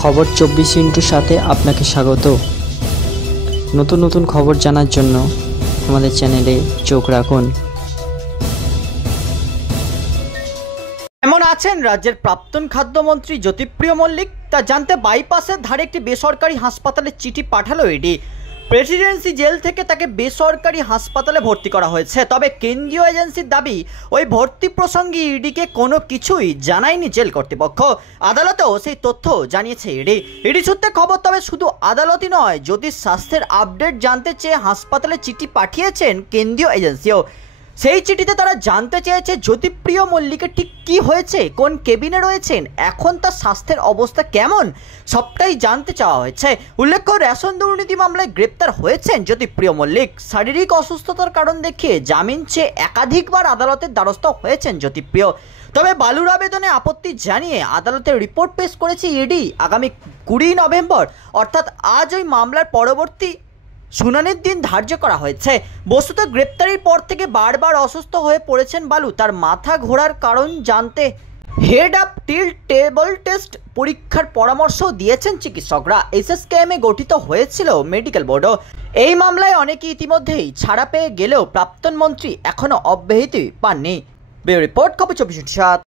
খবর 24 সাথে আপনাকে স্বাগত। নতুন নতুন খবর জানার জন্য আমাদের চ্যানেলে চোখ রাখুন। কেমন আছেন রাজ্যের প্রাক্তন খাদ্যমন্ত্রী জ্যোতিপ্রিয় মল্লিক? তা জানতে বাইপাসের ধারে একটি বেসরকারি হাসপাতালে চিঠি পাঠালো ইডি। প্রেসিডেন্সি জেল থেকে তাকে বেসরকারি হাসপাতালে ভর্তি করা হয়েছে। তবে কেন্দ্রীয় এজেন্সির দাবি, ওই ভর্তি প্রসঙ্গে ইডিকে কোনো কিছুই জানায়নি জেল কর্তৃপক্ষ। আদালতেও সেই তথ্য জানিয়েছে ইডি সূত্রে খবর। তবে শুধু আদালতই নয়, জ্যোতির স্বাস্থ্যের আপডেট জানতে চেয়ে হাসপাতালে চিঠি পাঠিয়েছেন কেন্দ্রীয় এজেন্সিও। সেই চিঠিতে তারা জানতে চেয়েছে জ্যোতিপ্রিয় মল্লিকের ঠিক কী হয়েছে, কোন কেবিনে রয়েছেন, এখন তার স্বাস্থ্যের অবস্থা কেমন, সবটাই জানতে চাওয়া হয়েছে। উল্লেখ্য, রেশন দুর্নীতি মামলায় গ্রেপ্তার হয়েছেন জ্যোতিপ্রিয় মল্লিক। শারীরিক অসুস্থতার কারণ দেখিয়ে জামিন চেয়ে একাধিকবার আদালতের দ্বারস্থ হয়েছেন জ্যোতিপ্রিয়। তবে বালুর আবেদনে আপত্তি জানিয়ে আদালতে রিপোর্ট পেশ করেছে ইডি। আগামী 20 নভেম্বর অর্থাৎ আজ ওই মামলার পরবর্তী শুনানির দিন ধার্য করা হয়েছে। বস্তুত গ্রেপ্তারির পর থেকে বারবার অসুস্থ হয়ে পড়েছেন বালু। তার মাথা ঘোরার কারণ জানতে head up tilt table test পরীক্ষার পরামর্শ দিয়েছেন চিকিৎসকরা। এসএসকেএমে গঠিত হয়েছিল মেডিকেল বোর্ডও। এই মামলায় অনেকে ইতিমধ্যেই ছাড়া পেয়ে গেলেও প্রাক্তন মন্ত্রী এখনও অব্যাহতি পাননি। ব্যুরো রিপোর্ট, খবর 24/7।